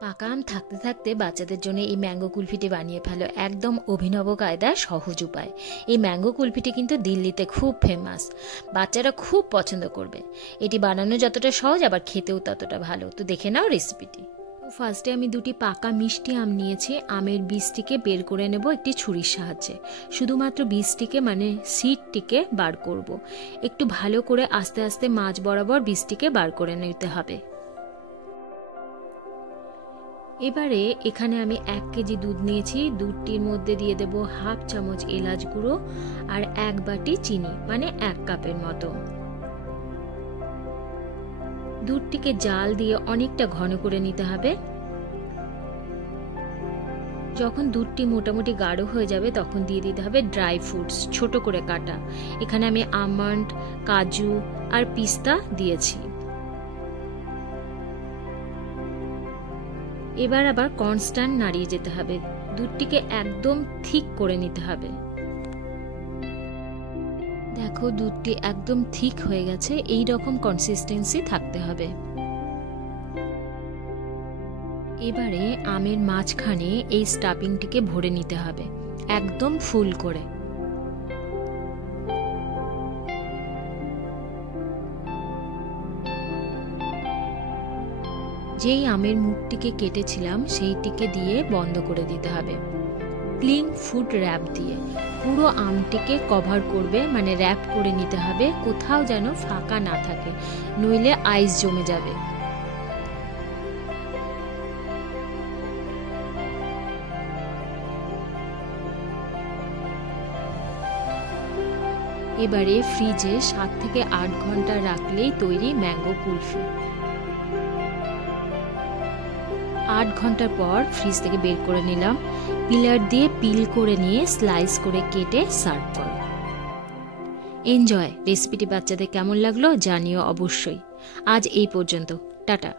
পাকা আম থাকতে থাকতে বাচ্চাদের জন্য এই ম্যাঙ্গো কুলফিটি বানিয়ে ফেলো, একদম অভিনব কায়দায় সহজ উপায়। এই ম্যাঙ্গো কুলফিটি কিন্তু দিল্লিতে খুব ফেমাস, বাচ্চারা খুব পছন্দ করবে। এটি বানানো যতটা সহজ আবার খেতেও ততটা ভালো। তো দেখে নাও রেসিপিটি। ফার্স্টে আমি দুটি পাকা মিষ্টি আম নিয়েছি। আমের বীজটিকে বের করে নেব একটি ছুরির সাহায্যে। শুধুমাত্র বীজটিকে মানে সিডটিকে বার করব। একটু ভালো করে আস্তে আস্তে মাঝ বরাবর বীজটিকে বার করে নিতে হবে। এবারে এখানে আমি 1 কেজি দুধ নিয়েছি। দুধটির মধ্যে দিয়ে দেব হাফ চামচ এলাচ গুঁড়ো আর 1 বাটি চিনি, মানে 1 কাপের মতো। দুধটিকে জাল দিয়ে অনেকটা ঘন করে নিতে হবে। যখন দুধটি মোটামুটি গাঢ় হয়ে যাবে তখন দিয়ে দিতে হবে ড্রাই ফ্রুটস ছোট করে কাটা। এখানে আমি আমন্ড, কাজু আর পিস্তা দিয়েছি। এবার আবার কনস্ট্যান্ট নাড়িয়ে যেতে হবে। দুধটিকে একদম থিক করে নিতে হবে। দেখো দুধটি একদম থিক হয়ে গেছে, এই রকম কনসিস্টেন্সি থাকতে হবে। এবারে আমের মাঝখানে এই স্টাফিংটিকে ভরে নিতে হবে একদম ফুল করে। যেই আমের মুখটিকে কেটেছিলাম সেইটিকে দিয়ে বন্ধ করে দিতে হবে। ক্লিং ফুড র্যাপ দিয়ে পুরো আমটিকে কভার করবে, মানে র্যাপ করে নিতে হবে, কোথাও যেন ফাঁকা না থাকে, নইলে আইস জমে যাবে। এবারে ফ্রিজে 7 থেকে 8 ঘন্টা রাখলেই তৈরি ম্যাঙ্গো কুলফি। 8 ঘন্টার পর ফ্রিজ থেকে বের করে নিলাম। পিলার দিয়ে পিল করে নিয়ে স্লাইস করে কেটে সার্ভ করো। এনজয়। রেসিপিটি বাচ্চাদের কেমন লাগলো জানিও অবশ্যই। আজ এই পর্যন্ত, টাটা।